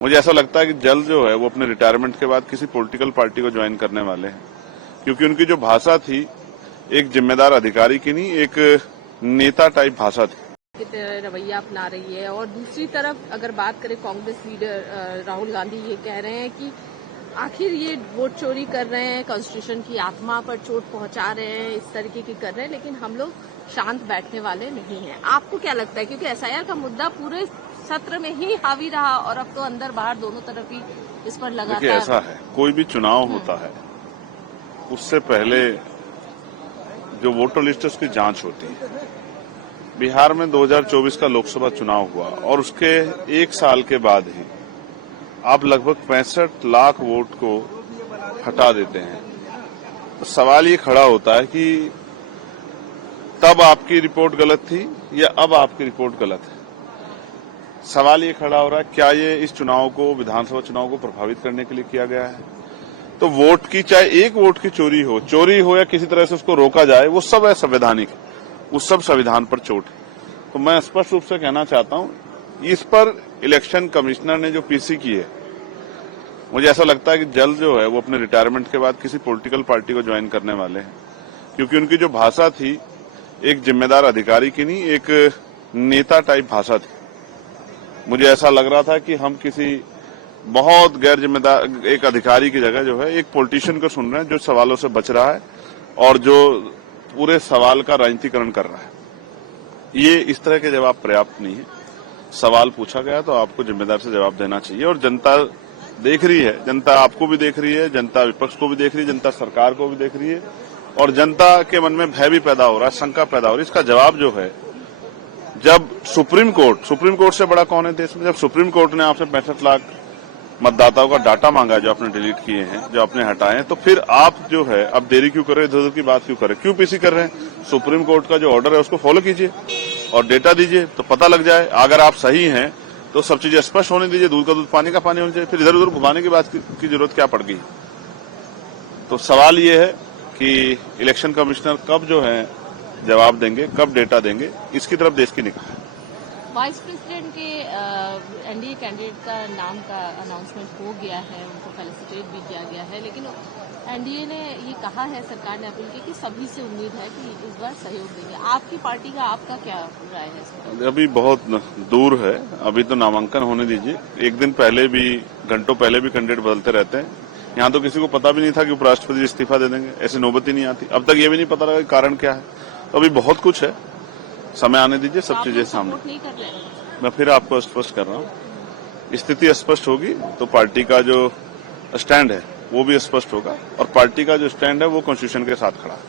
मुझे ऐसा लगता है कि जल्द जो है वो अपने रिटायरमेंट के बाद किसी पॉलिटिकल पार्टी को ज्वाइन करने वाले हैं, क्योंकि उनकी जो भाषा थी एक जिम्मेदार अधिकारी की नहीं, एक नेता टाइप भाषा थी। रवैया अपना रही है। और दूसरी तरफ अगर बात करें, कांग्रेस लीडर राहुल गांधी ये कह रहे हैं कि आखिर ये वोट चोरी कर रहे हैं, कॉन्स्टिट्यूशन की आत्मा पर चोट पहुंचा रहे हैं, इस तरीके की कर रहे हैं, लेकिन हम लोग शांत बैठने वाले नहीं हैं। आपको क्या लगता है? क्योंकि एसआईआर का मुद्दा पूरे सत्र में ही हावी रहा और अब तो अंदर बाहर दोनों तरफ ही इस पर लगातार। देखिए, ऐसा है, कोई भी चुनाव होता है उससे पहले जो वोटर लिस्ट है उसकी जांच होती है। बिहार में 2024 का लोकसभा चुनाव हुआ और उसके एक साल के बाद ही आप लगभग 65 लाख वोट को हटा देते हैं। तो सवाल ये खड़ा होता है कि तब आपकी रिपोर्ट गलत थी या अब आपकी रिपोर्ट गलत है। सवाल ये खड़ा हो रहा है, क्या ये इस चुनाव को, विधानसभा चुनाव को प्रभावित करने के लिए किया गया है? तो वोट की, चाहे एक वोट की चोरी हो या किसी तरह से उसको रोका जाए, वो सब है संवैधानिक, उस सब संविधान पर चोट है। तो मैं स्पष्ट रूप से कहना चाहता हूं, इस पर इलेक्शन कमिश्नर ने जो पीसी की है, मुझे ऐसा लगता है कि जल्द जो है वो अपने रिटायरमेंट के बाद किसी पॉलिटिकल पार्टी को ज्वाइन करने वाले हैं, क्योंकि उनकी जो भाषा थी एक जिम्मेदार अधिकारी की नहीं, एक नेता टाइप भाषा थी। मुझे ऐसा लग रहा था कि हम किसी बहुत गैर जिम्मेदार एक अधिकारी की जगह जो है एक पॉलिटिशियन को सुन रहे हैं, जो सवालों से बच रहा है और जो पूरे सवाल का राजनीतिकरण कर रहा है। ये इस तरह के जवाब पर्याप्त नहीं है। सवाल पूछा गया तो आपको जिम्मेदार से जवाब देना चाहिए, और जनता देख रही है, जनता आपको भी देख रही है, जनता विपक्ष को भी देख रही है, जनता सरकार को भी देख रही है, और जनता के मन में भय भी पैदा हो रहा है, शंका पैदा हो रही है। इसका जवाब जो है, जब सुप्रीम कोर्ट से बड़ा कौन है देश में, जब सुप्रीम कोर्ट ने आपसे 65 लाख मतदाताओं का डाटा मांगा है, जो आपने डिलीट किए हैं, जो आपने हटाए हैं, तो फिर आप जो है अब देरी क्यों कर रहे हैं, इधर-उधर की बात क्यों कर रहे हैं, क्यों पीसी कर रहे हैं? सुप्रीम कोर्ट का जो ऑर्डर है उसको फॉलो कीजिए और डेटा दीजिए, तो पता लग जाए। अगर आप सही हैं तो सब चीजें स्पष्ट होने दीजिए, दूध का दूध पानी का पानी होना चाहिए, फिर इधर उधर घुमाने की बात की जरूरत क्या पड़ गई? तो सवाल ये है कि इलेक्शन कमिश्नर कब जो है जवाब देंगे, कब डेटा देंगे, इसकी तरफ देश की निगाह है। वाइस प्रेसिडेंट के एनडीए कैंडिडेट का नाम का अनाउंसमेंट हो गया है, उनको फेलिसिटेट भी किया गया है, लेकिन एनडीए ने ये कहा है, सरकार ने अपील की कि सभी से उम्मीद है कि इस बार सहयोग देंगे। आपकी पार्टी का, आपका क्या राय है इस पर? अभी बहुत दूर है, अभी तो नामांकन होने दीजिए। एक दिन पहले भी, घंटों पहले भी कैंडिडेट बदलते रहते हैं। यहाँ तो किसी को पता भी नहीं था कि उपराष्ट्रपति इस्तीफा दे देंगे, ऐसी नौबत ही नहीं आती। अब तक ये भी नहीं पता लगा कारण क्या है। तो अभी बहुत कुछ है, समय आने दीजिए, सब चीजें सामने। नहीं कर रहे हैं? मैं फिर आपको स्पष्ट कर रहा हूँ, स्थिति स्पष्ट होगी तो पार्टी का जो स्टैंड है वो भी स्पष्ट होगा, और पार्टी का जो स्टैंड है वो कॉन्स्टिट्यूशन के साथ खड़ा है।